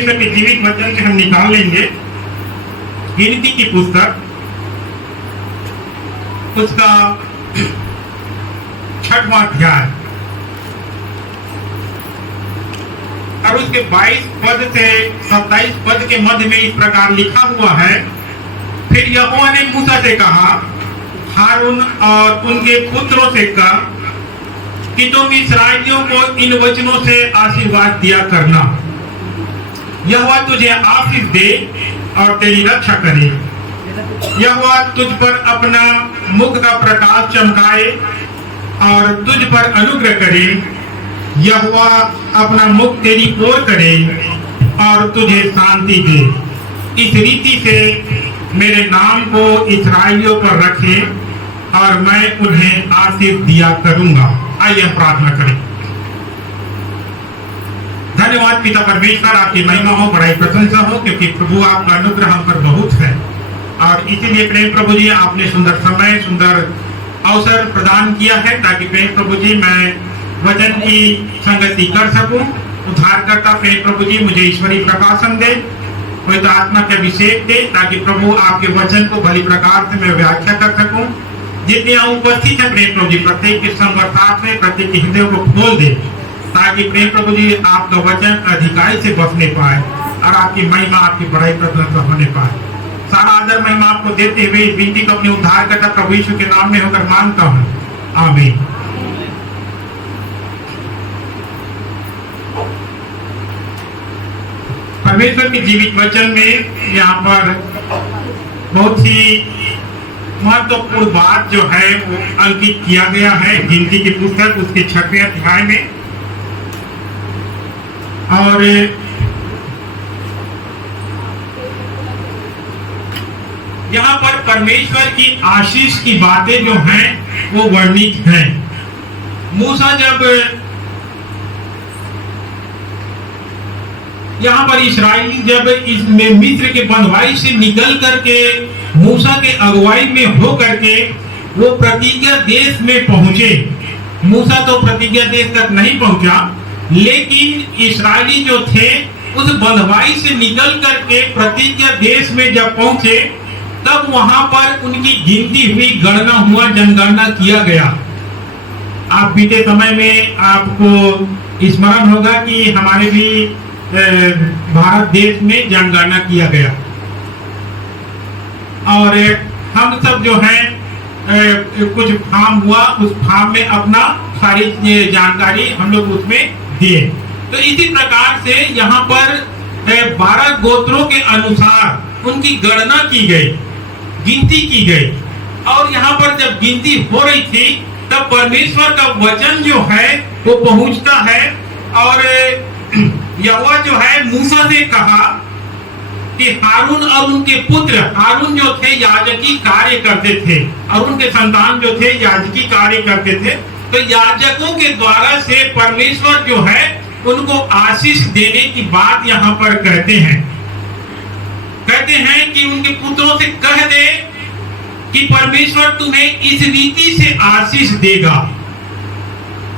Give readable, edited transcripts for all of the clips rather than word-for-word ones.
परमेश्वर के जीवित वचन से हम निकाल लेंगे गिनती की पुस्तक, उसका 6वां अध्याय और उसके 22 पद से 27 पद के मध्य में इस प्रकार लिखा हुआ है। फिर यहोवा ने मूसा से कहा, हारून और उनके पुत्रों से कहा कि तुम इस्राएलियों को इन वचनों से आशीर्वाद दिया करना, यहोवा तुझे आशीष दे और तेरी रक्षा करे। यहोवा तुझ पर अपना मुख का प्रकाश चमकाए और तुझ पर अनुग्रह करे। यहोवा अपना मुख तेरी ओर करे और तुझे शांति दे। इस रीति से मेरे नाम को इस्राएलियों पर रखे और मैं उन्हें आशीष दिया करूंगा। आइए हम प्रार्थना करें। धन्यवाद पिता परमेश्वर, आपकी महिमा हो, बड़ाई प्रशंसा हो, क्योंकि प्रभु आपका अनुग्रह हम पर बहुत है और इसीलिए प्रेम प्रभु जी आपने सुंदर समय, सुंदर अवसर प्रदान किया है ताकि प्रेम प्रभु जी मैं वचन की संगति कर सकूं। उद्धारकर्ता प्रेम प्रभु जी मुझे ईश्वरीय प्रकाशन दे, कोई तो आत्मा के अभिषेक दे ताकि प्रभु आपके वचन को भली प्रकार से मैं व्याख्या कर सकूं। जितने यहाँ उपस्थित है प्रेम प्रभु जी प्रत्येक के संवर्ताप में प्रत्येक के हृदय को खोल दे ताकि प्रेम प्रभु जी आपका वचन अधिकारी से बसने पाए और आपकी महिमा, आपकी बड़ाई प्रशंसा होने पाए। सारा आदर महिमा आपको देते हुए इस विनती को अपने उद्धारकर्ता प्रभु यीशु के नाम में होकर मांगता हूँ, आमीन। परमेश्वर के जीवित वचन में यहाँ पर बहुत ही महत्वपूर्ण बात जो है वो अंकित किया गया है गिनती की पुस्तक उसके 6वें अध्याय में। और यहाँ पर परमेश्वर की आशीष की बातें जो हैं वो वर्णित हैं। मूसा जब यहाँ पर इस्राएली जब इसमें मिस्र के बंधुआई से निकल करके मूसा के अगुवाई में हो करके वो प्रतिज्ञा देश में पहुंचे। मूसा तो प्रतिज्ञा देश तक नहीं पहुंचा, लेकिन इस्राएली जो थे उस बंधुआई से निकल करके प्रतिज्ञा देश में जब पहुंचे तब वहां पर उनकी गिनती हुई, गणना हुआ, जनगणना किया गया। आप बीते समय में आपको स्मरण होगा कि हमारे भी भारत देश में जनगणना किया गया और हम सब जो है कुछ फार्म हुआ, उस फार्म में अपना सारी जानकारी हम लोग उसमें दिए। तो इसी प्रकार से यहाँ पर 12 गोत्रों के अनुसार उनकी गणना की गई, गिनती की गई। और यहाँ पर जब गिनती हो रही थी तब परमेश्वर का वचन जो है वो पहुंचता है और यहोवा जो है मूसा से कहा कि हारून और उनके पुत्र, हारून जो थे याजकी कार्य करते थे और उनके संतान जो थे याजकी कार्य करते थे, तो याजकों के द्वारा से परमेश्वर जो है उनको आशीष देने की बात यहाँ पर कहते हैं कि उनके पुत्रों से कह दे कि परमेश्वर तुम्हें इस रीति से आशीष देगा।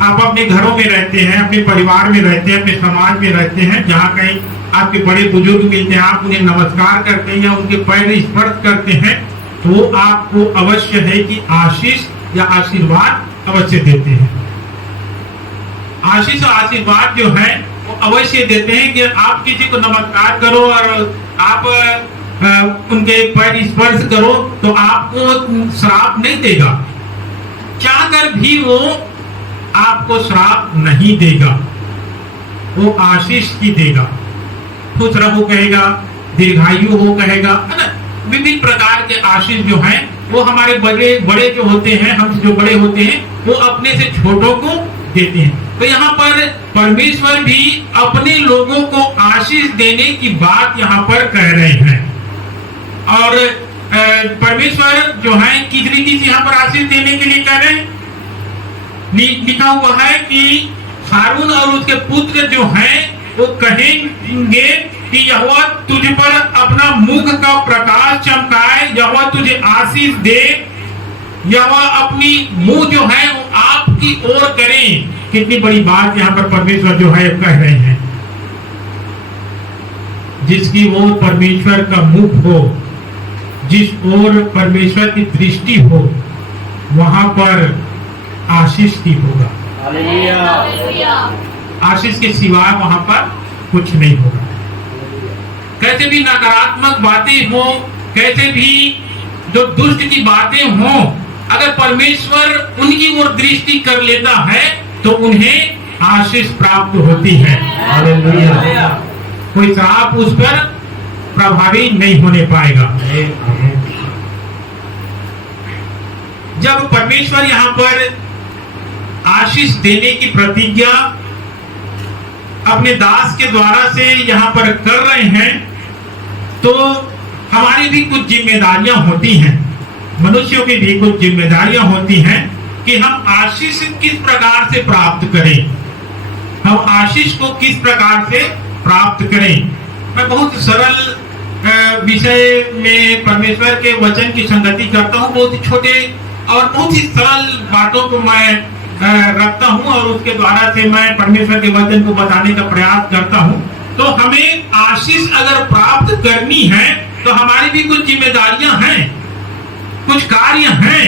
आप अपने घरों में रहते हैं, अपने परिवार में रहते हैं, अपने समाज में रहते हैं, जहाँ कहीं आपके बड़े बुजुर्ग मिलते हैं, आप उन्हें नमस्कार करते हैं या उनके पैर स्पर्श करते हैं, तो आपको अवश्य है कि आशीष या आशीर्वाद अवश्य देते हैं। आशीष और आशीर्वाद जो है वो अवश्य देते हैं कि आप किसी को नमस्कार करो और आप उनके पैर स्पर्श करो तो आपको श्राप नहीं देगा, चाहकर भी वो आपको श्राप नहीं देगा, वो आशीष ही देगा। खुश रहो कहेगा, दीर्घायु हो कहेगा, है ना। विभिन्न प्रकार के आशीष जो हैं वो हमारे बड़े जो होते हैं, हम जो बड़े होते हैं वो अपने से छोटों को देते हैं। तो यहाँ पर परमेश्वर भी अपने लोगों को आशीष देने की बात यहाँ पर कह रहे हैं। और परमेश्वर जो है किस रीति से यहाँ पर आशीष देने के लिए कह रहे हैं, लिखा हुआ है कि हारून और उसके पुत्र जो हैं वो कहेंगे कि यहोवा तुझ पर अपना मुख का प्रकाश चमकाए, यहोवा तुझे आशीष दे, यहोवा अपनी मुंह जो है वो आपकी ओर करें। कितनी बड़ी बात यहाँ पर परमेश्वर जो है कह रहे हैं। जिसकी ओर परमेश्वर का मुख हो, जिस ओर परमेश्वर की दृष्टि हो, वहां पर आशीष ही होगा। आशीष के सिवाय वहां पर कुछ नहीं होगा। कैसे भी नकारात्मक बातें हो, कैसे भी जो दुष्ट की बातें हो, अगर परमेश्वर उनकी ओर दृष्टि कर लेता है तो उन्हें आशीष प्राप्त होती है। हालेलुया। कोई श्राप उस पर प्रभावी नहीं होने पाएगा। जब परमेश्वर यहाँ पर आशीष देने की प्रतिज्ञा अपने दास के द्वारा से यहाँ पर कर रहे हैं, तो हमारी भी कुछ जिम्मेदारियां होती हैं, मनुष्यों की भी कुछ जिम्मेदारियां होती हैं कि हम आशीष किस प्रकार से प्राप्त करें, हम आशीष को किस प्रकार से प्राप्त करें। मैं बहुत सरल विषय में परमेश्वर के वचन की संगति करता हूँ, बहुत ही छोटे और बहुत ही सरल बातों को मैं रखता हूँ और उसके द्वारा से मैं परमेश्वर के वचन को बताने का प्रयास करता हूँ। तो हमें आशीष अगर प्राप्त करनी है तो हमारी भी कुछ जिम्मेदारियां हैं, कुछ कार्य हैं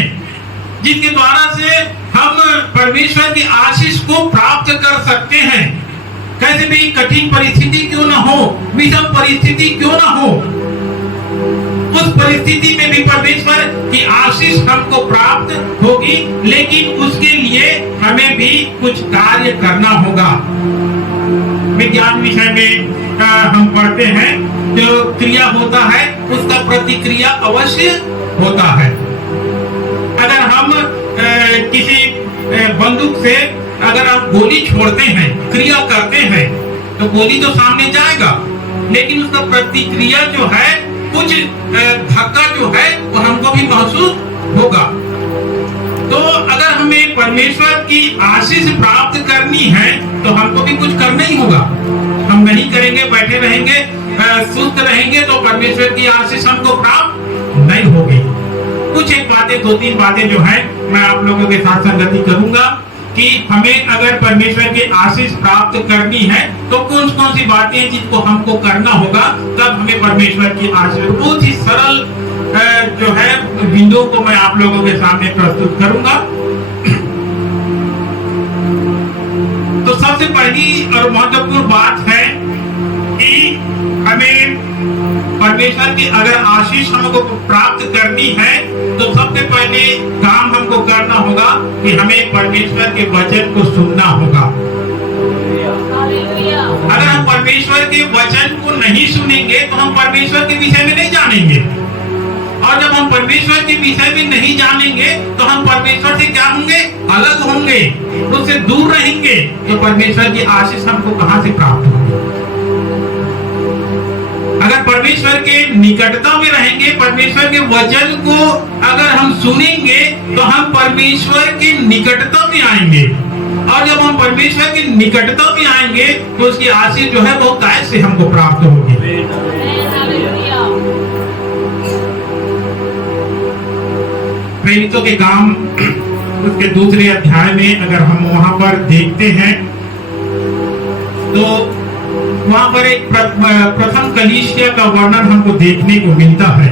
जिसके द्वारा से हम परमेश्वर की आशीष को प्राप्त कर सकते हैं। कैसे भी कठिन परिस्थिति क्यों ना हो, विषम परिस्थिति क्यों ना हो, उस परिस्थिति में भी परमेश्वर की आशीष हमको प्राप्त होगी, लेकिन उसके लिए हमें भी कुछ कार्य करना होगा। विज्ञान विषय में हम पढ़ते हैं, जो क्रिया होता है उसका प्रतिक्रिया अवश्य होता है। अगर हम किसी बंदूक से अगर हम गोली छोड़ते हैं, क्रिया करते हैं, तो गोली तो सामने जाएगा, लेकिन उसका प्रतिक्रिया जो है, कुछ धक्का जो है वो हमको भी महसूस होगा। तो अगर हमें परमेश्वर की आशीष प्राप्त करनी है तो हमको भी कुछ करना ही होगा। हम नहीं करेंगे, बैठे रहेंगे, सुस्त रहेंगे तो परमेश्वर की आशीष हमको प्राप्त नहीं होगी। कुछ एक बातें, दो तीन बातें जो है मैं आप लोगों के साथ संगति करूंगा कि हमें अगर परमेश्वर की आशीष प्राप्त करनी है तो कौन कौन सी बातें हैं जिनको हमको करना होगा, तब हमें परमेश्वर की आशीष। बहुत ही सरल जो है बिंदुओं को मैं आप लोगों के सामने प्रस्तुत करूंगा। तो सबसे पहली और महत्वपूर्ण बात है कि हमें परमेश्वर की अगर आशीष हमको प्राप्त करनी है तो सबसे पहले काम हमको करना होगा कि हमें परमेश्वर के वचन को सुनना होगा। अगर हम परमेश्वर के वचन को नहीं सुनेंगे तो हम परमेश्वर के विषय में नहीं जानेंगे, और जब हम परमेश्वर के विषय में नहीं जानेंगे तो हम परमेश्वर से क्या होंगे, अलग होंगे, उससे दूर रहेंगे। तो परमेश्वर की आशीष हमको कहां से प्राप्त होगी? अगर परमेश्वर के निकटता में रहेंगे, परमेश्वर के वचन को अगर हम सुनेंगे तो हम परमेश्वर के निकटता में आएंगे, और जब हम परमेश्वर के निकटता में आएंगे तो उसकी आशीष जो है वो कैसे हमको प्राप्त होगी। प्रेरितों के काम उसके दूसरे अध्याय में अगर हम वहां पर देखते हैं तो वहां पर एक प्रथम कलीसिया का वर्णन हमको देखने को मिलता है।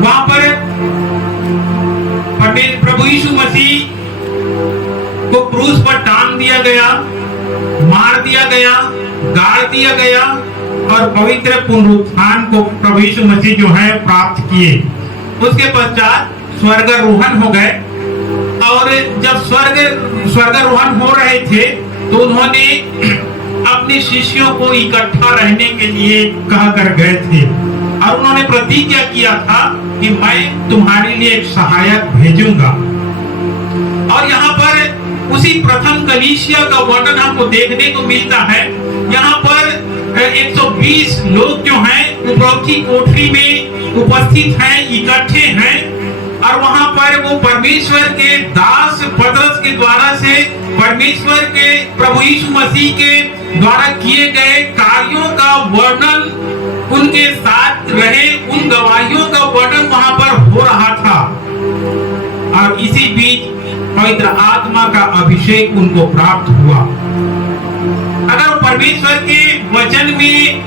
वहां पर प्रभु यीशु मसीह को क्रूस पर टांग दिया गया, मार दिया गया, गाड़ दिया गया, और पवित्र पुनरुत्थान को प्रभु यीशु मसीह जो है प्राप्त किए। उसके पश्चात स्वर्गारोहण हो गए, और जब स्वर्गारोहण हो रहे थे तो उन्होंने अपने शिष्यों को इकट्ठा रहने के लिए कहा कर गए थे, और उन्होंने प्रतिज्ञा किया था कि मैं तुम्हारे लिए एक सहायक भेजूंगा। और यहाँ पर उसी प्रथम कलीसिया का वर्णन हमको देखने को मिलता है। यहाँ पर 120 लोग जो हैं उपरोक्त कोठरी में उपस्थित हैं, इकट्ठे हैं, और वहां पर वो परमेश्वर के दास पतरस के द्वारा से परमेश्वर के प्रभु यीशु मसीह के द्वारा किए गए कार्यों का वर्णन, उनके साथ रहे उन गवाहियों का वर्णन वहां पर हो रहा था, और इसी बीच पवित्र आत्मा का अभिषेक उनको प्राप्त हुआ। अगर परमेश्वर के वचन में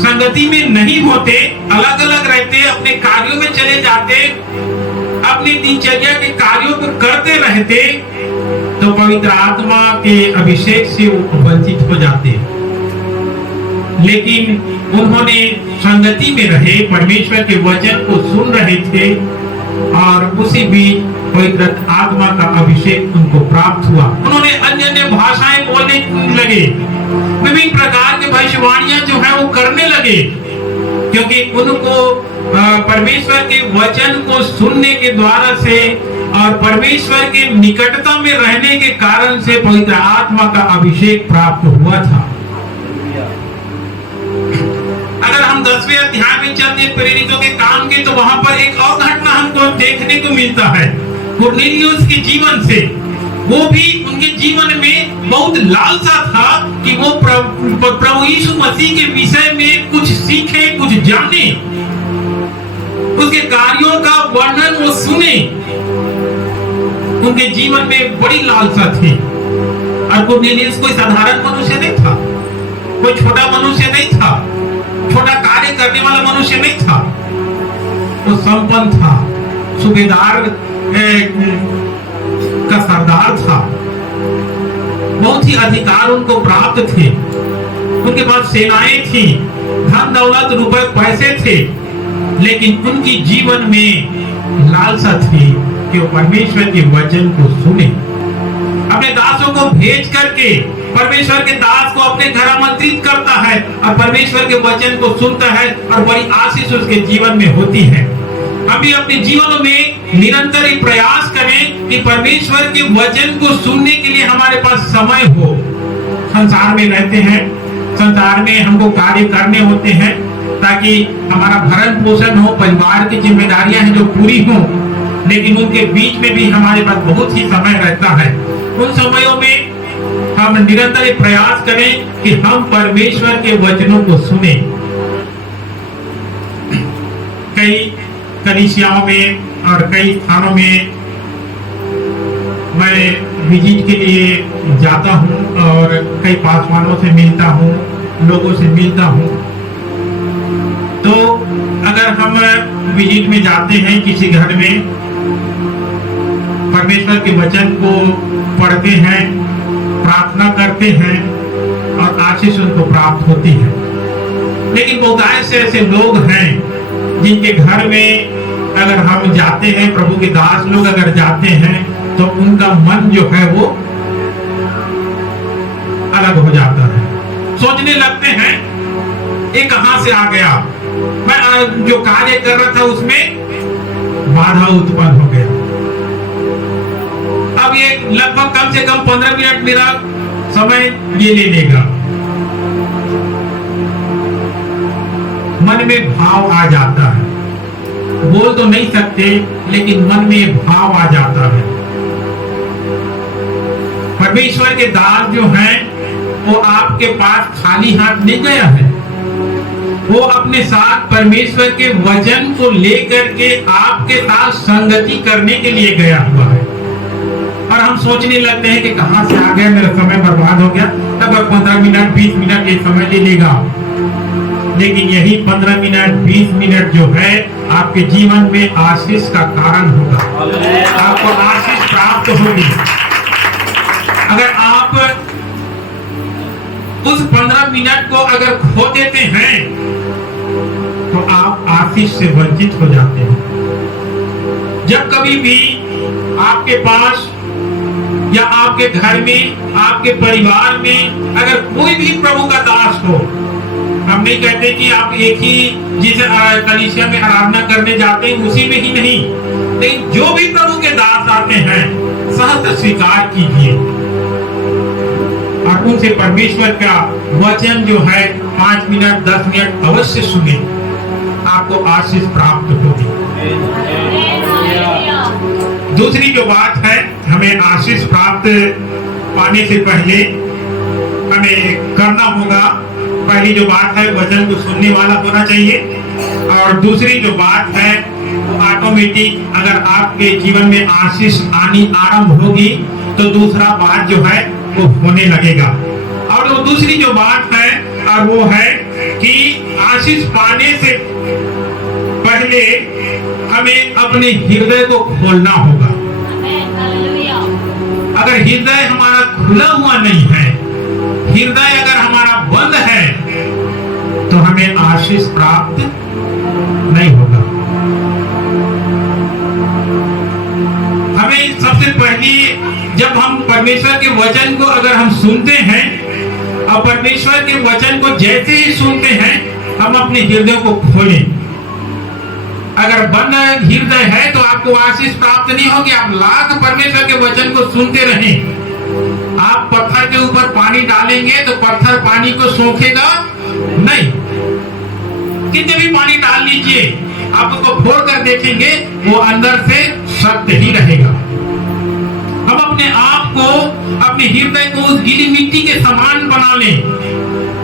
संगति में नहीं होते, अलग अलग रहते, अपने कार्यों में चले जाते, अपनी दिनचर्या के कार्यों को करते रहते, तो पवित्र आत्मा के अभिषेक से वो वंचित हो जाते। लेकिन उन्होंने संगति में रहे, परमेश्वर के वचन को सुन रहे थे और उसी बीच पवित्र आत्मा का अभिषेक उनको प्राप्त हुआ। उन्होंने अन्य अन्य भाषाएं बोलने लगे, विभिन्न प्रकार की भविष्यवाणियां जो है वो करने लगे, क्योंकि उनको परमेश्वर के वचन को सुनने के द्वारा से और परमेश्वर के निकटता में रहने के कारण से पवित्र आत्मा का अभिषेक प्राप्त हुआ था। अगर हम 10वें अध्याय में चलते प्रेरितों के काम के, तो वहां पर एक और घटना हमको देखने को मिलता है कुरनेलियुस के जीवन से। वो भी उनके जीवन में बहुत लालसा था कि वो प्रभु यीशु मसीह के विषय में कुछ सीखे, कुछ जाने, उसके कार्यों का वर्णन वो सुने। उनके जीवन में बड़ी लालसा थी। और कुरनेलियुस कोई साधारण मनुष्य नहीं था, कोई छोटा मनुष्य नहीं था, छोटा कार्य करने वाला मनुष्य नहीं था। वो संपन्न था, सूबेदार का सरदार था, बहुत ही अधिकार उनको प्राप्त थे, उनके पास सेनाएं थी, धन दौलत रुपए पैसे थे, लेकिन उनकी जीवन में लालसा थी कि वो परमेश्वर के वचन को सुने। अपने दासों को भेज करके परमेश्वर के दास को अपने घर आमंत्रित करता है और परमेश्वर के वचन को सुनता है और बड़ी आशीष उसके जीवन में होती है। हम भी अपने जीवनों में निरंतर ही प्रयास करें कि परमेश्वर के वचन को सुनने के लिए हमारे पास समय हो। संसार में रहते हैं, संसार में हमको कार्य करने होते हैं ताकि हमारा भरण पोषण हो, परिवार की जिम्मेदारियां हैं जो पूरी हो, लेकिन उनके बीच में भी हमारे पास बहुत ही समय रहता है। उन समयों में हम निरंतर प्रयास करें कि हम परमेश्वर के वचनों को सुने। कई कलीसियाओं में और कई स्थानों में मैं विजिट के लिए जाता हूं और कई पासवानों से मिलता हूं, लोगों से मिलता हूं। तो अगर हम विजिट में जाते हैं किसी घर में, परमेश्वर के वचन को पढ़ते हैं, प्रार्थना करते हैं और आशीष उनको प्राप्त होती है। लेकिन बहुत ऐसे लोग हैं जिनके घर में अगर हम जाते हैं, प्रभु के दास लोग अगर जाते हैं, तो उनका मन जो है वो अलग हो जाता है। सोचने लगते हैं ये कहां से आ गया, मैं जो कार्य कर रहा था उसमें बाधा उत्पन्न हो गया। अब ये लगभग कम से कम 15 मिनट मेरा समय ये ले लेगा। मन में भाव आ जाता है, बोल तो नहीं सकते लेकिन मन में भाव आ जाता है। परमेश्वर के दास जो हैं वो आपके पास खाली हाथ नहीं गया है, वो अपने साथ परमेश्वर के वचन को लेकर के आपके साथ संगति करने के लिए गया हुआ है। और हम सोचने लगते हैं कि कहां से आ गया, मेरा समय बर्बाद हो गया, लगभग 15 मिनट 20 मिनट ये समय ले लेगा। लेकिन यही 15 मिनट 20 मिनट जो है आपके जीवन में आशीष का कारण होगा, आपको आशीष प्राप्त होगी। अगर आप उस 15 मिनट को अगर खो देते हैं तो आप आशीष से वंचित हो जाते हैं। जब कभी भी आपके पास या आपके घर में, आपके परिवार में अगर कोई भी प्रभु का दास हो, हम नहीं कहते कि आप एक ही जिस कलीसिया में आराधना करने जाते हैं उसी में ही नहीं, लेकिन जो भी प्रभु के दास आते हैं सहर्ष स्वीकार कीजिए और उनसे परमेश्वर का वचन जो है 5 मिनट 10 मिनट अवश्य सुने, आपको आशीष प्राप्त होगी। दूसरी जो बात है, हमें आशीष प्राप्त पाने से पहले हमें करना होगा, पहली जो बात है वचन को सुनने वाला होना चाहिए, और दूसरी जो बात है ऑटोमेटिक अगर आपके जीवन में आशीष आनी आरंभ होगी तो दूसरा बात जो है वो होने लगेगा। और वो दूसरी जो बात है और वो है कि आशीष पाने से पहले हमें अपने हृदय को खोलना होगा। अगर हृदय हमारा खुला हुआ नहीं है, हृदय अगर हमारा बंद है, तो हमें आशीष प्राप्त नहीं होगा। हमें सबसे पहले जब हम परमेश्वर के वचन को अगर हम सुनते हैं और परमेश्वर के वचन को जैसे ही सुनते हैं, हम अपने हृदय को खोलें। अगर बंद हृदय है तो आपको आशीष प्राप्त नहीं होगी। आप लाख परमेश्वर के वचन को सुनते रहें, आप पत्थर के ऊपर पानी डालेंगे तो पत्थर पानी को सोखेगा नहीं। कितने भी पानी डाल लीजिए, आप उसको फोड़ कर देखेंगे, वो अंदर से सख्त ही रहेगा। हम अपने आप को, अपने हृदय को उस गीली मिट्टी के समान बना लें।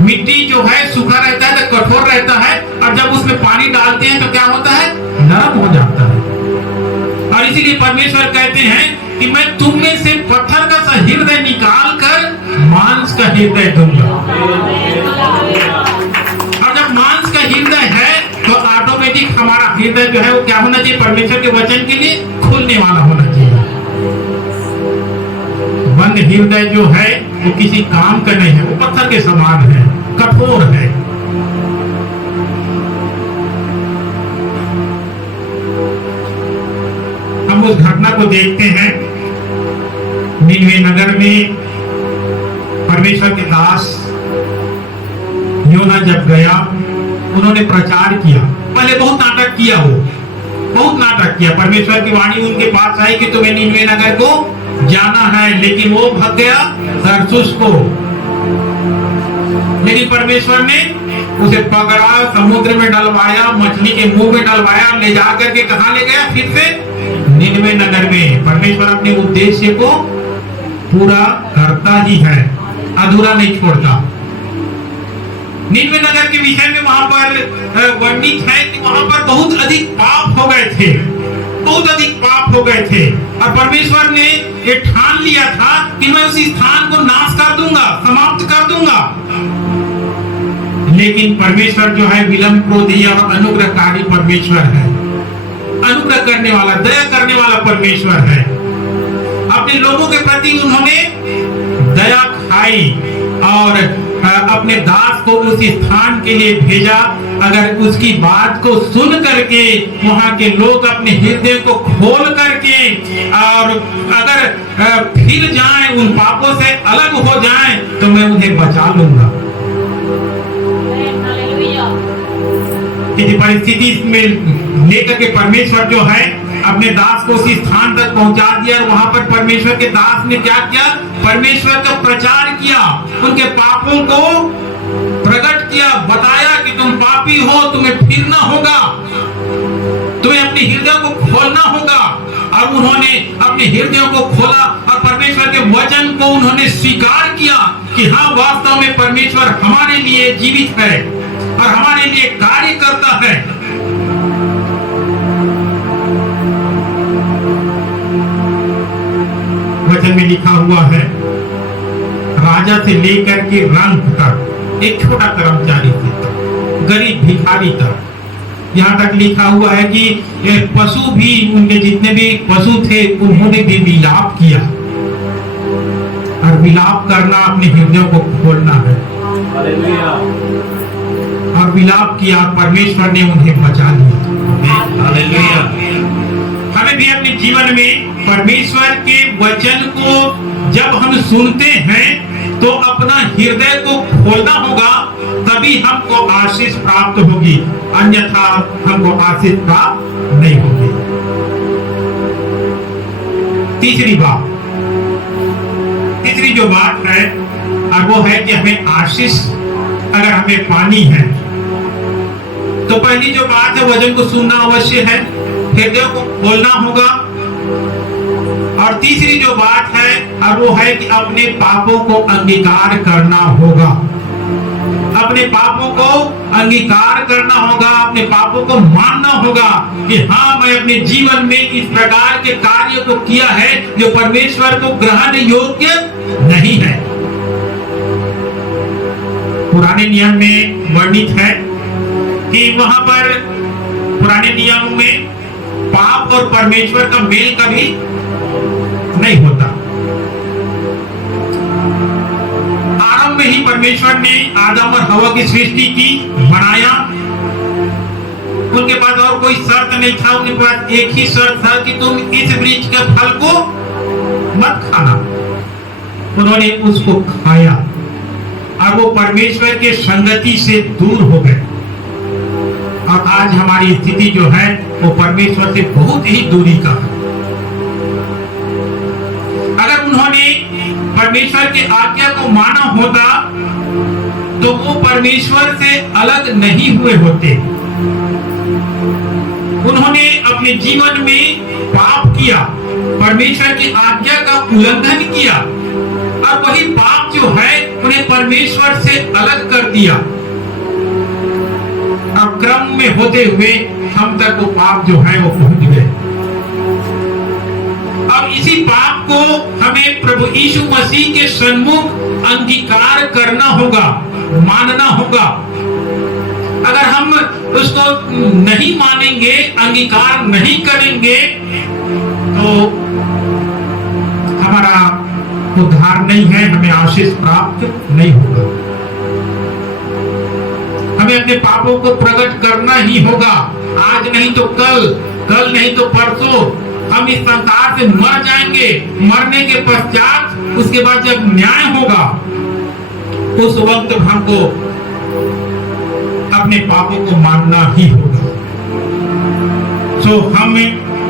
मिट्टी जो है सूखा रहता है तो कठोर रहता है, और जब उसमें पानी डालते हैं तो क्या होता है, नरम हो जाता है। और इसीलिए परमेश्वर कहते हैं कि मैं तुम में से पत्थर का सा हृदय निकाल कर मांस का हृदय दूंगा। और जब मांस का हृदय है तो ऑटोमेटिक हमारा हृदय जो है वो क्या होना चाहिए, परमेश्वर के वचन के लिए खुलने वाला होना चाहिए। बंद हृदय जो है वो किसी काम का नहीं है, वो पत्थर के समान है, कठोर है। हम उस घटना को देखते हैं, नीनवे नगर में परमेश्वर के दास योना जब गया, उन्होंने प्रचार किया। पहले बहुत नाटक किया, वो बहुत नाटक किया। परमेश्वर की वाणी उनके पास आई कि तुम्हें नीनवे नगर को जाना है, लेकिन वो भाग गया तरसुस को। लेकिन परमेश्वर ने उसे पकड़ा, समुद्र में डलवाया, मछली के मुंह में डलवाया, ले जाकर के कहां ले गया, फिर से नीनवे नगर में। परमेश्वर अपने उद्देश्य को पूरा करता ही है, अधूरा नहीं छोड़ता। नीनवे नगर के विषय में वहां पर वर्णित है कि वहां पर बहुत अधिक पाप हो गए थे, बहुत अधिक पाप हो गए थे। और परमेश्वर ने ये ठान लिया था कि मैं उस स्थान को नाश कर दूंगा, समाप्त कर दूंगा। लेकिन परमेश्वर जो है विलंब क्रोधी और अनुग्रहकारी परमेश्वर है, अनुग्रह करने वाला, दया करने वाला परमेश्वर है। अपने लोगों के प्रति उन्होंने दया खाई और अपने दास को उस स्थान के लिए भेजा। अगर उसकी बात को सुन करके वहां के लोग अपने हृदय को खोल करके और अगर फिर जाएं, उन पापों से अलग हो जाएं, तो मैं उन्हें बचा लूंगा। किसी परिस्थिति में लेकर के परमेश्वर जो है अपने दास को उसी स्थान तक पहुंचा दिया, और वहां पर परमेश्वर के दास ने क्या किया, परमेश्वर का प्रचार किया, उनके पापों को प्रकट किया, बताया कि तुम पापी हो, तुम्हें फिरना होगा, तुम्हें अपने हृदय को खोलना होगा। और उन्होंने अपने हृदय को खोला और परमेश्वर के वचन को उन्होंने स्वीकार किया कि हाँ, वास्तव में परमेश्वर हमारे लिए जीवित है और हमारे लिए कार्य करता है। वचन में लिखा हुआ है, राजा से लेकर के रंग तक, एक छोटा कर्मचारी तक, गरीब भिखारी तक, यहाँ तक लिखा हुआ है कि पशु भी, उनके जितने भी पशु थे, उन्होंने भी विलाप किया। और विलाप करना अपने हृदय को खोलना है। और विलाप किया, परमेश्वर ने उन्हें बचा लिया। हालेलुया। हमें भी अपने जीवन में परमेश्वर के वचन को जब हम सुनते हैं तो अपना हृदय को खोलना होगा, तभी हमको आशीष प्राप्त होगी, अन्यथा हमको आशीष प्राप्त नहीं होगी। तीसरी जो बात है, और वो है कि हमें आशीष अगर हमें पानी है तो पहली जो बात है, वचन को सुनना अवश्य है, हृदय को खोलना होगा। और तीसरी जो बात है, और वो है कि अपने पापों को अंगीकार करना होगा। अपने पापों को अंगीकार करना होगा, अपने पापों को मानना होगा कि हाँ, मैं अपने जीवन में इस प्रकार के कार्य को किया है जो परमेश्वर को ग्रहण योग्य नहीं है। पुराने नियम में वर्णित है कि वहां पर पुराने नियम में पाप और परमेश्वर का मेल कभी नहीं होता। आरंभ में ही परमेश्वर ने आदम और हवा की सृष्टि की, बनाया। उनके पास और कोई शर्त नहीं था, उनके पास एक ही शर्त था कि तुम इस वृक्ष के फल को मत खाना। उन्होंने उसको खाया और वो परमेश्वर के संगति से दूर हो गए। और आज हमारी स्थिति जो है वो परमेश्वर से बहुत ही दूरी का है। अगर उन्होंने परमेश्वर की आज्ञा को माना होता तो वो परमेश्वर से अलग नहीं हुए होते। उन्होंने अपने जीवन में पाप किया, परमेश्वर की आज्ञा का उल्लंघन किया और वही पाप जो है उन्हें परमेश्वर से अलग कर दिया। अब क्रम में होते हुए हम तक वो पाप जो है वो पहुंच गए। अब इसी पाप को हमें प्रभु यीशु मसीह के सन्मुख अंगीकार करना होगा, मानना होगा। अगर हम उसको नहीं मानेंगे, अंगीकार नहीं करेंगे तो हमारा उद्धार नहीं है, हमें आशीष प्राप्त नहीं होगा। हमें अपने पापों को प्रकट करना ही होगा। आज नहीं तो कल, कल नहीं तो परसों हम इस संसार से मर जाएंगे। मरने के पश्चात उसके बाद जब न्याय होगा उस वक्त हमको अपने पापों को मानना ही होगा। तो हम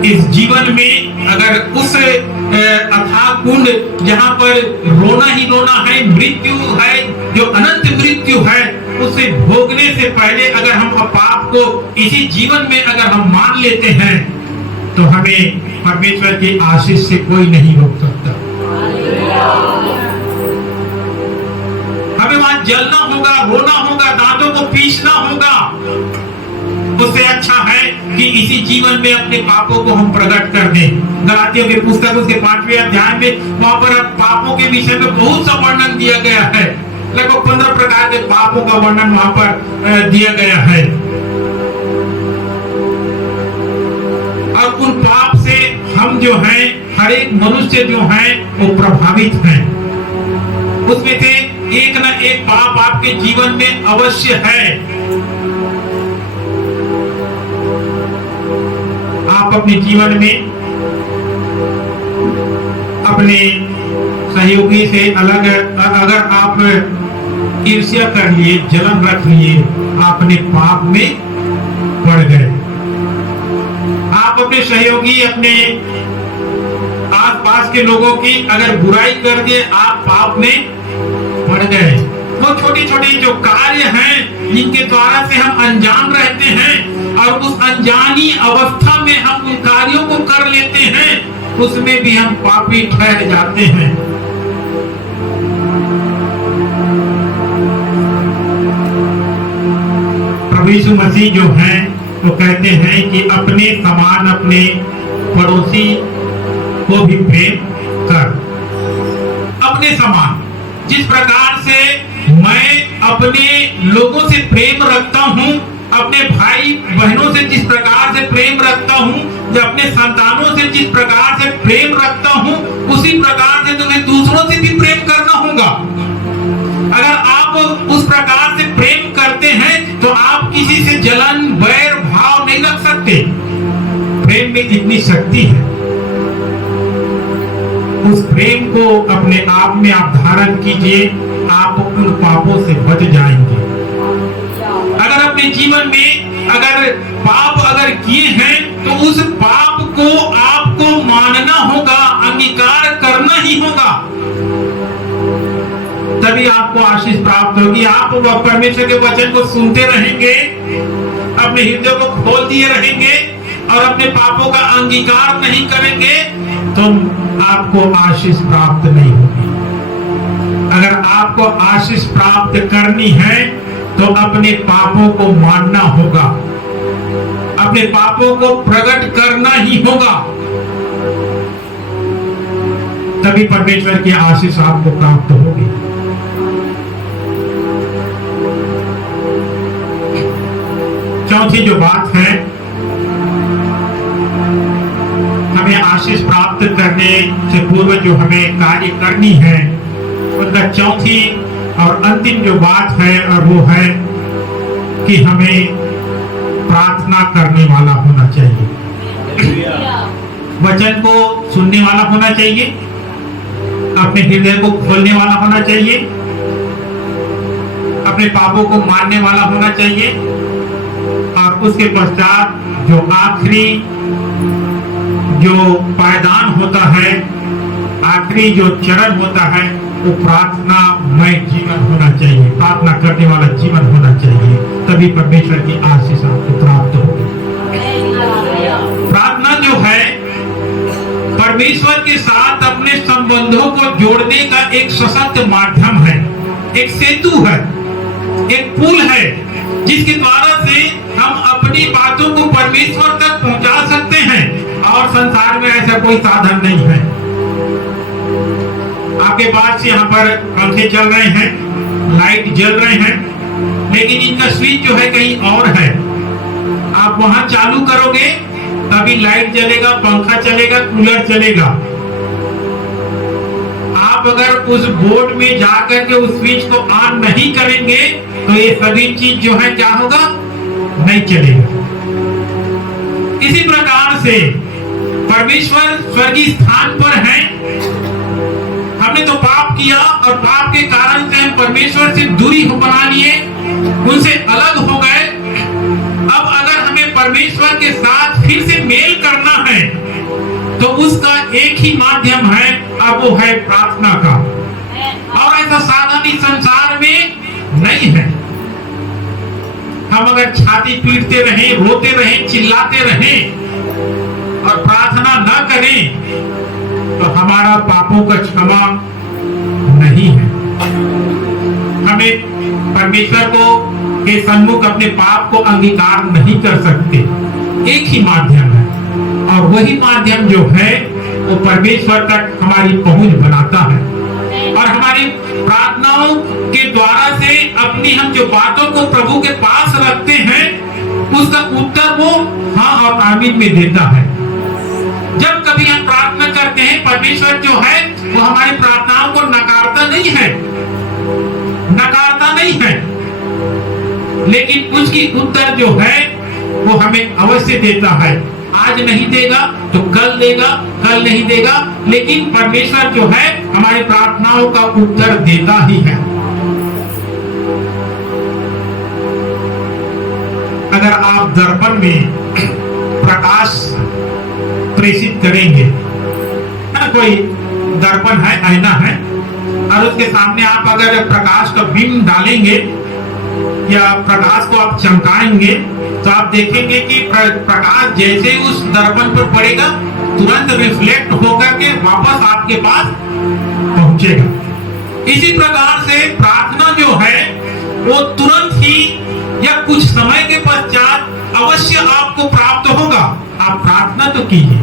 इस जीवन में अगर उस अथाह कुंड जहां पर रोना ही रोना है, मृत्यु है, जो अनंत मृत्यु है, उसे भोगने से पहले अगर हम पाप को इसी जीवन में अगर हम मान लेते हैं तो हमें परमेश्वर की आशीष से कोई नहीं रोक सकता। हमें वहां जलना होगा, रोना होगा, दांतों को पीसना होगा। उससे अच्छा है कि इसी जीवन में अपने पापों को हम प्रकट कर दें। गलातियों की पुस्तक उसके 5वें अध्याय में वहां पर पापों के विषय में बहुत सा वर्णन दिया गया है। लगभग 15 प्रकार के पापों का वर्णन वहां पर दिया गया है। और उन पाप से हम जो हैं, हर एक मनुष्य जो है वो प्रभावित हैं। उसमें से एक ना एक पाप आपके जीवन में अवश्य है। आप अपने जीवन में अपने सहयोगी से अलग अगर आप ईर्ष्या कर लिए, जलन रख लिए, आप अपने पाप में पड़ गए। आप अपने सहयोगी, अपने आसपास के लोगों की अगर बुराई कर दिए, आप पाप में पड़ गए। वो छोटी छोटी जो कार्य हैं जिनके द्वारा से हम अनजान रहते हैं और उस अनजानी अवस्था में हम उन कार्यों को कर लेते हैं, उसमें भी हम पापी ठहर जाते हैं। प्रभु यीशु मसीह जो हैं वो कहते हैं कि अपने समान अपने पड़ोसी को भी प्रेम कर। अपने समान, जिस प्रकार से मैं अपने लोगों से प्रेम रखता हूं, अपने भाई बहनों से जिस प्रकार से प्रेम रखता हूं, जो अपने संतानों से जिस प्रकार से प्रेम रखता हूं, उसी प्रकार से तुम्हें दूसरों से भी प्रेम करना होगा। अगर आप उस प्रकार से प्रेम करते हैं तो आप किसी से जलन, बैर भाव नहीं रख सकते। प्रेम में इतनी शक्ति है। उस प्रेम को अपने आप में आप धारण कीजिए, आप उन पापों से बच जाएंगे। अगर अपने जीवन में अगर पाप अगर किए हैं तो उस पाप को आपको मानना होगा, अंगीकार करना ही होगा, तभी आपको आशीष प्राप्त होगी। आप परमेश्वर के वचन को सुनते रहेंगे, अपने हृदय को खोल दिए रहेंगे और अपने पापों का अंगीकार नहीं करेंगे तो आपको आशीष प्राप्त नहीं होगी। अगर आपको आशीष प्राप्त करनी है तो अपने पापों को मानना होगा, अपने पापों को प्रकट करना ही होगा, तभी परमेश्वर की आशीष आपको प्राप्त होगी। चौथी जो बात है, हमें आशीष प्राप्त करने से पूर्व जो हमें कार्य करनी है, उनका चौथी और अंतिम जो बात है और वो है कि हमें प्रार्थना करने वाला होना चाहिए। वचन को सुनने वाला होना चाहिए, अपने हृदय को खोलने वाला होना चाहिए, अपने पापों को मानने वाला होना चाहिए, और उसके पश्चात जो आखिरी जो पायदान होता है, आखिरी जो चरण होता है, वो प्रार्थनामय जीवन होना चाहिए, प्रार्थना करने वाला जीवन होना चाहिए। तभी परमेश्वर की आशीष आपको प्राप्त होगी। प्रार्थना जो है परमेश्वर के साथ अपने संबंधों को जोड़ने का एक सशक्त माध्यम है, एक सेतु है, एक पुल है, जिसके द्वारा से हम अपनी बातों को परमेश्वर तक पहुंचा सकते हैं, और संसार में ऐसा कोई साधन नहीं है। आपके पास यहाँ पर पंखे चल रहे हैं, लाइट जल रहे हैं, लेकिन इनका स्विच जो है कहीं और है। आप वहां चालू करोगे तभी लाइट जलेगा, पंखा चलेगा, कूलर चलेगा। आप अगर उस बोर्ड में जाकर के उस स्विच को ऑन नहीं करेंगे तो ये सभी चीज जो है क्या होगा, नहीं चलेगा। इसी प्रकार से परमेश्वर स्वर्गीय स्थान पर है, हमने तो पाप किया और पाप के कारण से हम परमेश्वर से दूरी बना लिए, उनसे अलग हो गए। अब अगर हमें परमेश्वर के साथ फिर से मेल करना है तो उसका एक ही माध्यम है, और वो है प्रार्थना का। और ऐसा साधन इस संसार में नहीं है। हम अगर छाती पीटते रहें, रोते रहें, चिल्लाते रहें और प्रार्थना न करें तो हमारा पापों का क्षमा नहीं है। हमें परमेश्वर को के सन्मुख अपने पाप को अंगीकार नहीं कर सकते। एक ही माध्यम है, और वही माध्यम जो है वो परमेश्वर तक हमारी पहुंच बनाता है, और हमारी प्रार्थनाओं के द्वारा से अपनी हम जो बातों को प्रभु के पास रखते हैं, उसका उत्तर वो हाँ और आमीन में देता है। जब कभी हम प्रार्थना करते हैं, परमेश्वर जो है वो हमारी प्रार्थनाओं को नकारता नहीं है, नकारता नहीं है, लेकिन उसकी उत्तर जो है वो हमें अवश्य देता है। आज नहीं देगा तो कल देगा, कल नहीं देगा, लेकिन परमेश्वर जो है हमारी प्रार्थनाओं का उत्तर देता ही है। अगर आप दर्पण में प्रकाश प्रेषित करेंगे, कोई दर्पण है, आईना है, और उसके सामने आप अगर प्रकाश का बिंब डालेंगे या प्रकाश को आप चमकाएंगे तो आप देखेंगे कि प्रकाश जैसे ही उस दर्पण पर पड़ेगा तुरंत रिफ्लेक्ट होकर के वापस आपके पास पहुंचेगा। इसी प्रकार से प्रार्थना जो है वो तुरंत ही या कुछ समय के पश्चात अवश्य आपको प्राप्त होगा। आप प्रार्थना तो कीजिए।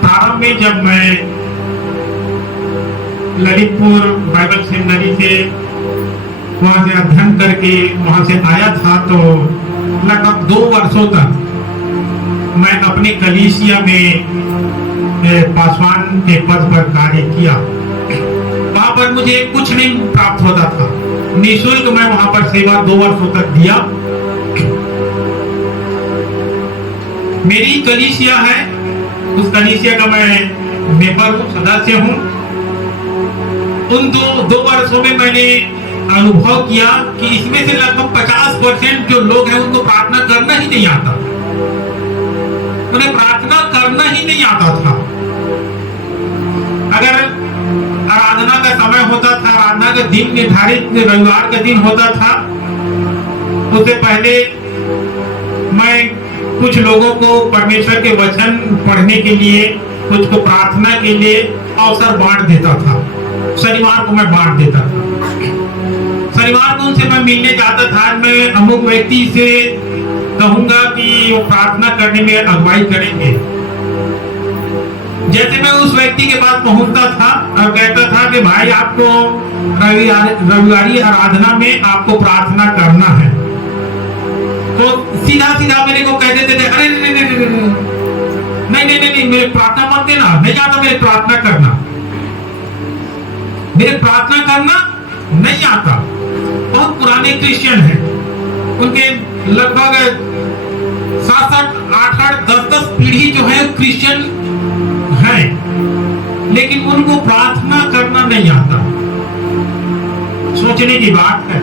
प्रारंभ में जब मैं ललितपुर बाइबल सेमिनरी से वहां से अध्ययन करके वहां से आया था, तो लगभग 2 वर्षों तक मैं अपने कलीसिया में पासवान के पद पर कार्य किया। वहां पर मुझे कुछ नहीं प्राप्त होता था, निःशुल्क मैं वहां पर सेवा 2 वर्षों तक दिया। मेरी कलीसिया है, उस कलीसिया का मैं मेंबर हूँ, सदस्य हूँ। उन दो वर्षों में मैंने अनुभव किया कि इसमें से लगभग 50% जो लोग हैं उनको प्रार्थना करना ही नहीं आता, उन्हें प्रार्थना करना ही नहीं आता था। अगर आराधना का समय होता था, आराधना का दिन निर्धारित रविवार का दिन होता था, उससे पहले मैं कुछ लोगों को परमेश्वर के वचन पढ़ने के लिए, कुछ को प्रार्थना के लिए अवसर बांट देता था। शनिवार को मैं बांट देता था। शनिवार को उनसे मैं मिलने जाता था। मैं अमुक व्यक्ति से कहूंगा कि वो प्रार्थना करने में अगुवाई करेंगे। जैसे मैं उस व्यक्ति के पास पहुंचता था और कहता था कि भाई आपको रविवारी आराधना में आपको प्रार्थना करना है, तो सीधा सीधा मेरे को कह देते थे, अरे नहीं मेरे प्रार्थना मत देना, नहीं आता मेरे प्रार्थना करना, मेरे प्रार्थना करना नहीं आता। बहुत पुराने क्रिश्चियन हैं, उनके लगभग 7-7, 8-8, 10-10 पीढ़ी जो है क्रिश्चियन है, लेकिन उनको प्रार्थना करना नहीं आता। सोचने की बात है,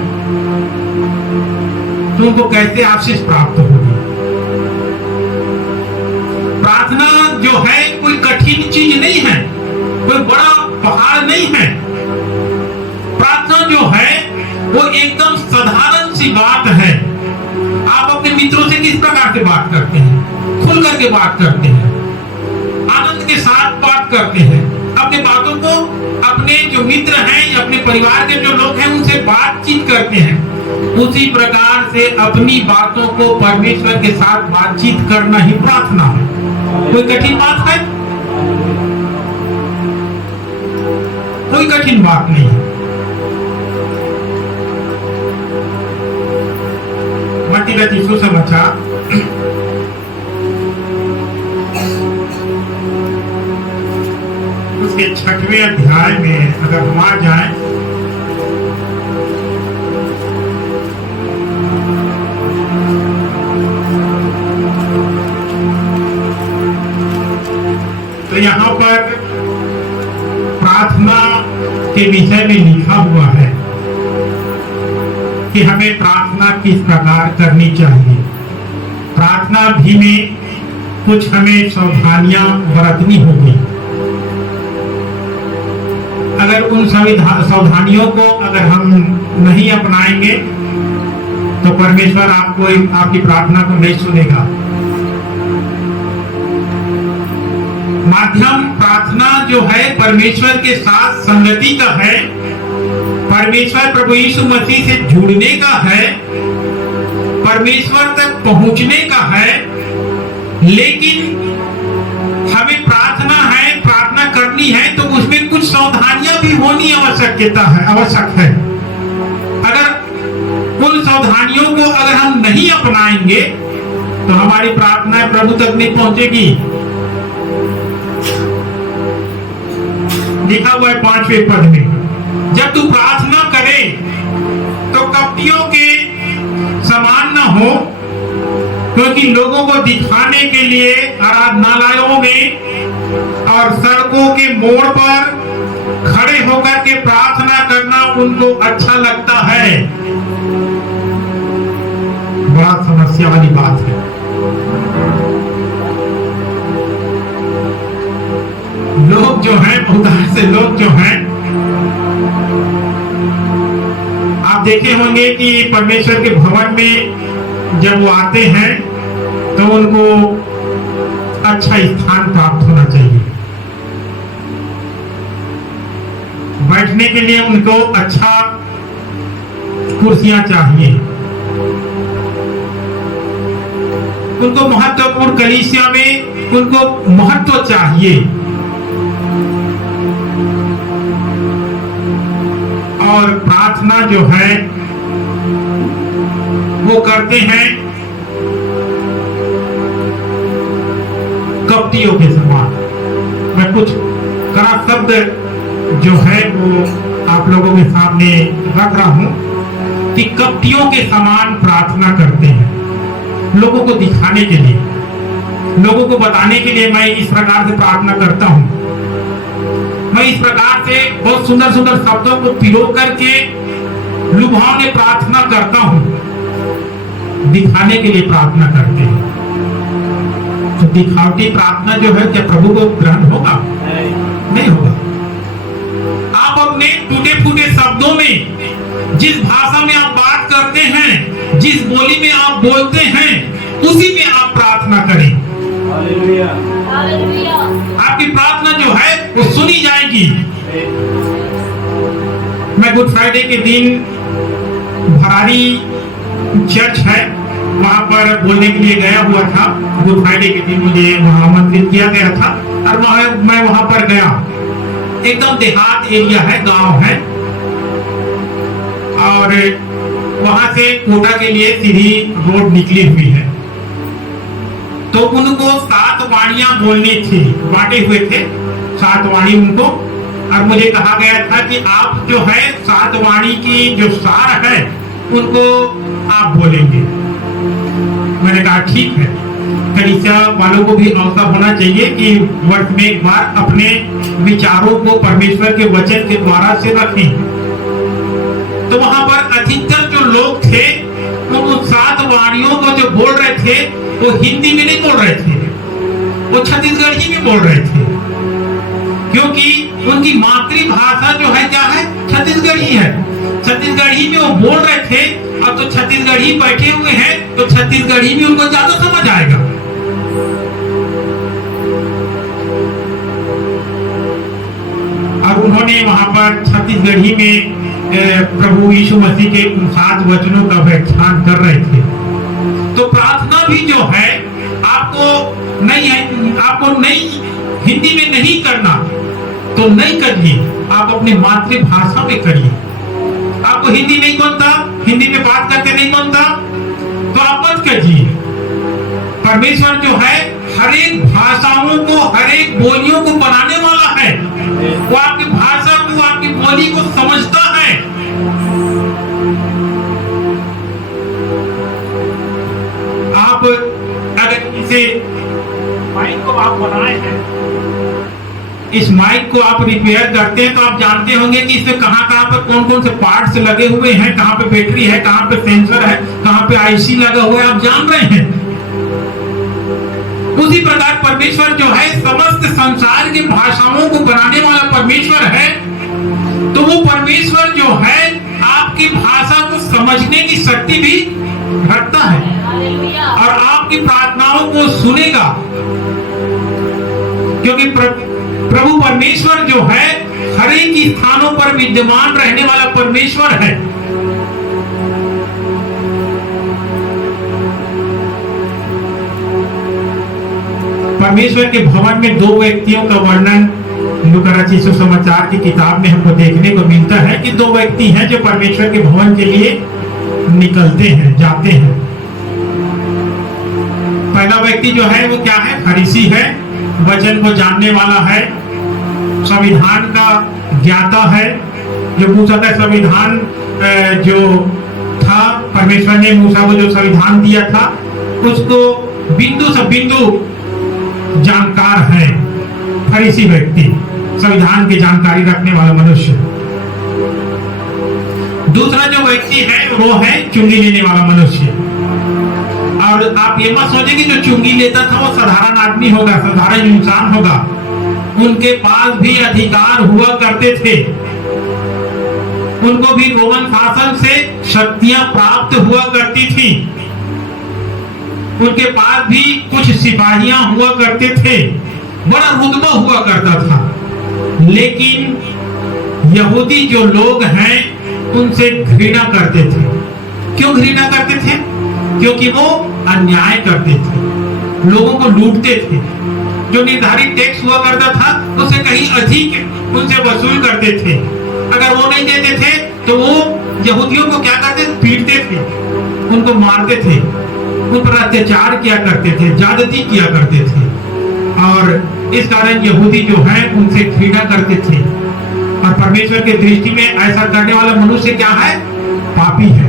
तो उनको कैसे आशीष प्राप्त होगी? प्रार्थना जो है कोई कठिन चीज नहीं है, कोई बड़ा पहाड़ नहीं है। प्रार्थना जो है वो एकदम साधारण सी बात है। आप अपने मित्रों से किस प्रकार से बात करते हैं? खुल करके बात करते हैं, आनंद के साथ बात करते हैं, अपने बातों को अपने जो मित्र हैं या अपने परिवार के जो लोग हैं उनसे बातचीत करते हैं। उसी प्रकार से अपनी बातों को परमेश्वर के साथ बातचीत करना ही प्रार्थना है। कोई कठिन बात है? कोई कठिन बात नहीं है। मत्ती सुसमाचार उसके 6वें अध्याय में अगर हम आ जाएं, तो यहाँ पर प्रार्थना के विषय में लिखा हुआ है कि हमें प्रार्थना किस प्रकार करनी चाहिए। प्रार्थना भी में कुछ हमें सावधानियां बरतनी होगी। अगर उन सभी सावधानियों को अगर हम नहीं अपनाएंगे तो परमेश्वर आपकी प्रार्थना को नहीं सुनेगा। माध्यम प्रार्थना जो है परमेश्वर के साथ संगति का है, परमेश्वर प्रभु यीशु मसीह से जुड़ने का है, परमेश्वर तक पहुंचने का है। लेकिन हमें प्रार्थना करनी है तो उसमें कुछ सावधानियां भी होनी आवश्यक है। अगर उन सावधानियों को अगर हम नहीं अपनाएंगे तो हमारी प्रार्थना प्रभु तक नहीं पहुंचेगी। लिखा हुआ है 5वें पद में, जब तू प्रार्थना करे तो कपटियों के समान न हो, क्योंकि लोगों को दिखाने के लिए आराधनालयों में और सड़कों के मोड़ पर खड़े होकर के प्रार्थना करना उनको अच्छा लगता है। बड़ा समस्या वाली बात है। लोग जो हैं, बहुत से लोग जो हैं, आप देखे होंगे कि परमेश्वर के भवन में जब वो आते हैं तो उनको अच्छा स्थान प्राप्त होना चाहिए। बैठने के लिए उनको अच्छा कुर्सियां चाहिए। उनको महत्वपूर्ण कलीसिया में उनको महत्व चाहिए। और प्रार्थना जो है वो करते हैं कपटियों के समान। मैं कुछ कड़ा शब्द जो है वो आप लोगों के सामने रख रहा हूं कि कपटियों के समान प्रार्थना करते हैं, लोगों को दिखाने के लिए, लोगों को बताने के लिए मैं इस प्रकार से प्रार्थना करता हूं, मैं इस प्रकार से बहुत सुंदर सुंदर शब्दों को पिरो करके लुभावने प्रार्थना करता हूं, दिखाने के लिए प्रार्थना करते हैं। तो दिखावटी प्रार्थना जो है क्या प्रभु को ग्रहण होगा? नहीं होगा। आप अपने टूटे फूटे शब्दों में, जिस भाषा में आप बात करते हैं, जिस बोली में आप बोलते हैं, उसी में आप प्रार्थना करें। आपकी प्रार्थना जो है वो सुनी जाएगी। मैं गुड फ्राइडे के दिन भरारी चर्च है वहां पर बोलने के लिए गया हुआ था। गुड फ्राइडे के दिन मुझे वहां आमंत्रित किया गया था और मैं वहां पर गया। एकदम देहात एरिया है, गांव है, और वहां से कोटा के लिए सीधी रोड निकली हुई है। तो उनको 7 वाणियां बोलनी थी, बांटे हुए थे 7 वाणी उनको, और मुझे कहा गया था कि आप जो है 7 वाणी की जो सार है उनको आप बोलेंगे। मैंने कहा ठीक है। कलीसिया वालों को भी अवसर होना चाहिए कि वर्ष में एक बार अपने विचारों को परमेश्वर के वचन के द्वारा से रखें। तो वहां पर अधिकतर जो लोग थे उन 7 वाणियों को जो बोल रहे थे वो हिंदी में नहीं बोल रहे थे, वो छत्तीसगढ़ी में बोल रहे थे, क्योंकि उनकी मातृभाषा जो है क्या है, छत्तीसगढ़ी है। छत्तीसगढ़ी में वो बोल रहे थे। अब तो छत्तीसगढ़ी बैठे हुए हैं तो छत्तीसगढ़ी में उनको ज्यादा समझ आएगा। और उन्होंने वहां पर छत्तीसगढ़ी में प्रभु यीशु मसीह के 7 वचनों का व्याख्यान कर रहे थे। तो प्रार्थना भी जो है आपको नहीं हिंदी में नहीं करना तो नहीं करिए, आप अपने मातृभाषा में करिए। आपको हिंदी नहीं बनता, हिंदी में बात करके नहीं बनता तो आप मत करिए। परमेश्वर जो है हर एक भाषाओं को, हर एक बोलियों को बनाने वाला है। वो आपकी भाषा को, आपकी बोली को समझता है। आप अगर इसे माइक को आप बनाए हैं, इस माइक को आप रिपेयर करते हैं तो आप जानते होंगे कि इसमें कहां पर कौन कौन से पार्ट्स लगे हुए हैं, कहां पे बैटरी है, कहां पे सेंसर है, कहां पे आईसी लगा हुआ है, आप जान रहे हैं। उसी प्रकार परमेश्वर जो है समस्त संसार की भाषाओं को बनाने वाला परमेश्वर है। तो वो परमेश्वर जो है आपकी भाषा को समझने की शक्ति भी रखता है और आपकी प्रार्थनाओं को सुनेगा, क्योंकि प्रभु परमेश्वर जो है हर एक स्थानों पर विद्यमान रहने वाला परमेश्वर है। परमेश्वर के भवन में 2 व्यक्तियों का वर्णन लूका रचित सुसमाचार की किताब में हमको देखने को मिलता है कि 2 व्यक्ति हैं जो परमेश्वर के भवन के लिए निकलते हैं, जाते हैं। पहला व्यक्ति जो है वो क्या है, फरीसी है, वचन को जानने वाला है, संविधान का ज्ञाता है, जो मूसा का संविधान जो था, परमेश्वर ने मूसा को जो संविधान दिया था उसको बिंदु से बिंदु जानकार है। फरीसी व्यक्ति, संविधान की जानकारी रखने वाला मनुष्य। दूसरा जो व्यक्ति है वो है चुंगी लेने वाला मनुष्य। और आप ये मत सोचिए कि जो चुंगी लेता था वो साधारण आदमी होगा, साधारण इंसान होगा। उनके पास भी अधिकार हुआ करते थे, उनको भी रोमन शासन से शक्तियां प्राप्त हुआ करती थी, उनके पास भी कुछ सिपाहियां हुआ करते थे, बड़ा रुतबा हुआ करता था। लेकिन यहूदी जो लोग हैं उनसे घृणा करते थे। क्यों घृणा करते थे? क्योंकि वो अन्याय करते थे, लोगों को लूटते थे। जो निर्धारित टैक्स हुआ करता था उससे कहीं अधिक उनसे वसूल करते थे। अगर वो नहीं देते थे तो वो यहूदियों को क्या करते, पीटते थे, उनको मारते थे, उन पर अत्याचार किया करते थे, ज्यादती किया करते थे। और इस कारण यहूदी जो है उनसे घृणा करते थे। और परमेश्वर की दृष्टि में ऐसा करने वाला मनुष्य क्या है, पापी है।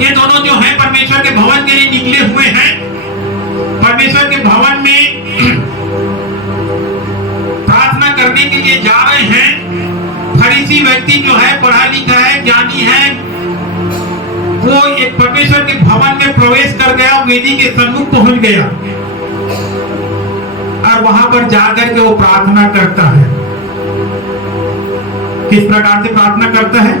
ये दोनों जो है परमेश्वर के भवन के लिए निकले हुए हैं। परमेश्वर के भवन में प्रार्थना करने के लिए जा रहे हैं। फरीसी व्यक्ति जो है पढ़ा लिखा है, ज्ञानी है, वो एक परमेश्वर के भवन में प्रवेश कर गया, वेदी के सन्मुख पहुंच गया और वहां पर जाकर के वो प्रार्थना करता है। किस प्रकार से प्रार्थना करता है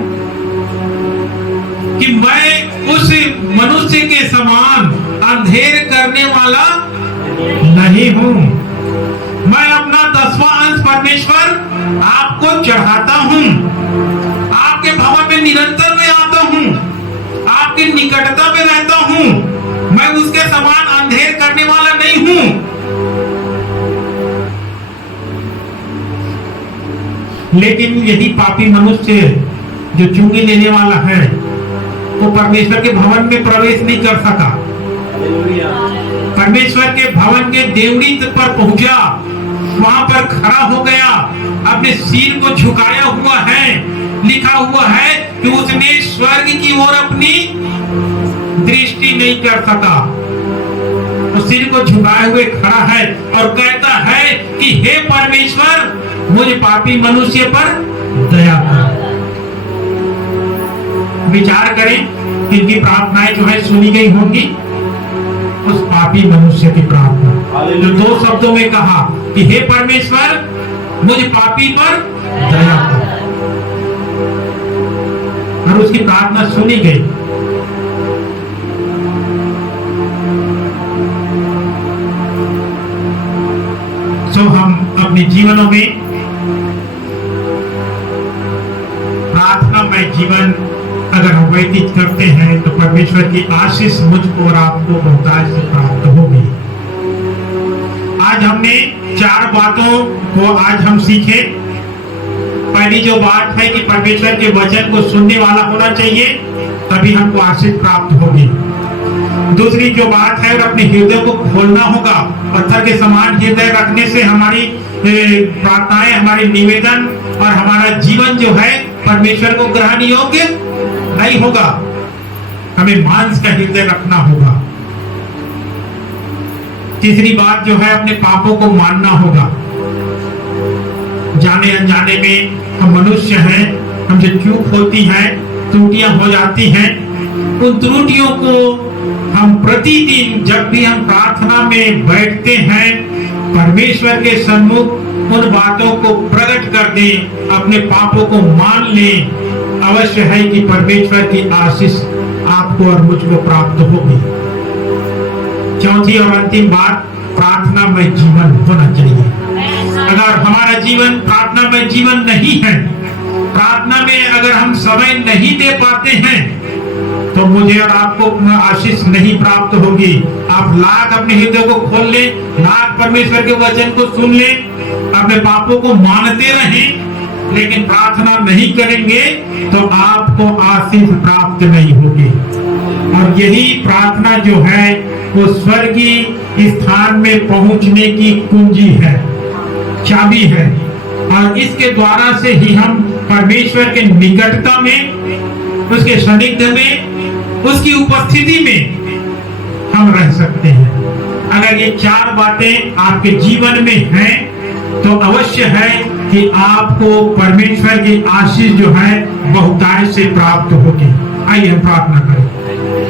कि मैं उस मनुष्य के समान अंधेर करने वाला नहीं हूं, मैं अपना 10वां अंश परमेश्वर आपको चढ़ाता हूं, आपके भवन में निरंतर मैं आता हूं, आपके निकटता में रहता हूँ, मैं उसके समान अंधेर करने वाला नहीं हूँ। लेकिन यदि पापी मनुष्य जो चुंगी लेने वाला है वो परमेश्वर के भवन में प्रवेश नहीं कर सका, परमेश्वर के भवन के देवड़ी पर पहुंचा, वहां पर खड़ा हो गया, अपने सिर को झुकाया हुआ है, लिखा हुआ है कि उसने स्वर्ग की ओर अपनी दृष्टि नहीं कर सका। वो सिर को झुकाए हुए खड़ा है और कहता है कि हे परमेश्वर, मुझ पापी मनुष्य पर दया कर। विचार करें कि इनकी प्रार्थनाएं जो है सुनी गई होंगी। उस पापी मनुष्य की प्रार्थना जो 2 शब्दों में कहा कि हे परमेश्वर, मुझ पापी पर दया कर, और उसकी प्रार्थना सुनी गई। सो हम अपने जीवनों में प्रार्थनामय जीवन अगर हम व्यतीत करते हैं तो परमेश्वर की आशीष मुझको और आपको बहुतायत से प्राप्त होगी। आज हमने 4 बातों को आज हम सीखे। पहली जो बात है कि परमेश्वर के वचन को सुनने वाला होना चाहिए, तभी हमको आशीष प्राप्त होगी। दूसरी जो बात है, और अपने हृदय को खोलना होगा। पत्थर के समान हृदय रखने से हमारी प्रार्थनाएं, हमारे निवेदन और हमारा जीवन जो है परमेश्वर को ग्रहण योग्य नहीं होगा। हमें मांस का हृदय रखना होगा। तीसरी बात जो है, अपने पापों को मानना होगा। जाने अनजाने में हम मनुष्य हैं, हमसे चूक होती है, त्रुटियां हो जाती हैं। उन त्रुटियों को हम प्रतिदिन जब भी हम प्रार्थना में बैठते हैं, परमेश्वर के सम्मुख उन बातों को प्रकट कर दें, अपने पापों को मान लें। अवश्य है कि परमेश्वर की आशीष आपको और मुझको प्राप्त होगी। चौथी और अंतिम बात, प्रार्थना में जीवन होना चाहिए। अगर हमारा जीवन प्रार्थना में जीवन नहीं है, प्रार्थना में अगर हम समय नहीं दे पाते हैं, तो मुझे और आपको आशीष नहीं प्राप्त होगी। आप लाख अपने हृदय को खोल लें, लाख परमेश्वर के वचन को सुन लें, अपने पापों को मानते रहें, लेकिन प्रार्थना नहीं करेंगे तो आपको आशीष प्राप्त नहीं होगी। और यही प्रार्थना जो है वो स्वर्गीय स्थान में पहुंचने की कुंजी है, चाबी है। और इसके द्वारा से ही हम परमेश्वर के निकटता में, उसके सानिध्य में, उसकी उपस्थिति में हम रह सकते हैं। अगर ये 4 बातें आपके जीवन में हैं तो अवश्य है कि आपको परमेश्वर की आशीष जो है बहुतायत से प्राप्त होगी। आइए हम प्रार्थना करें।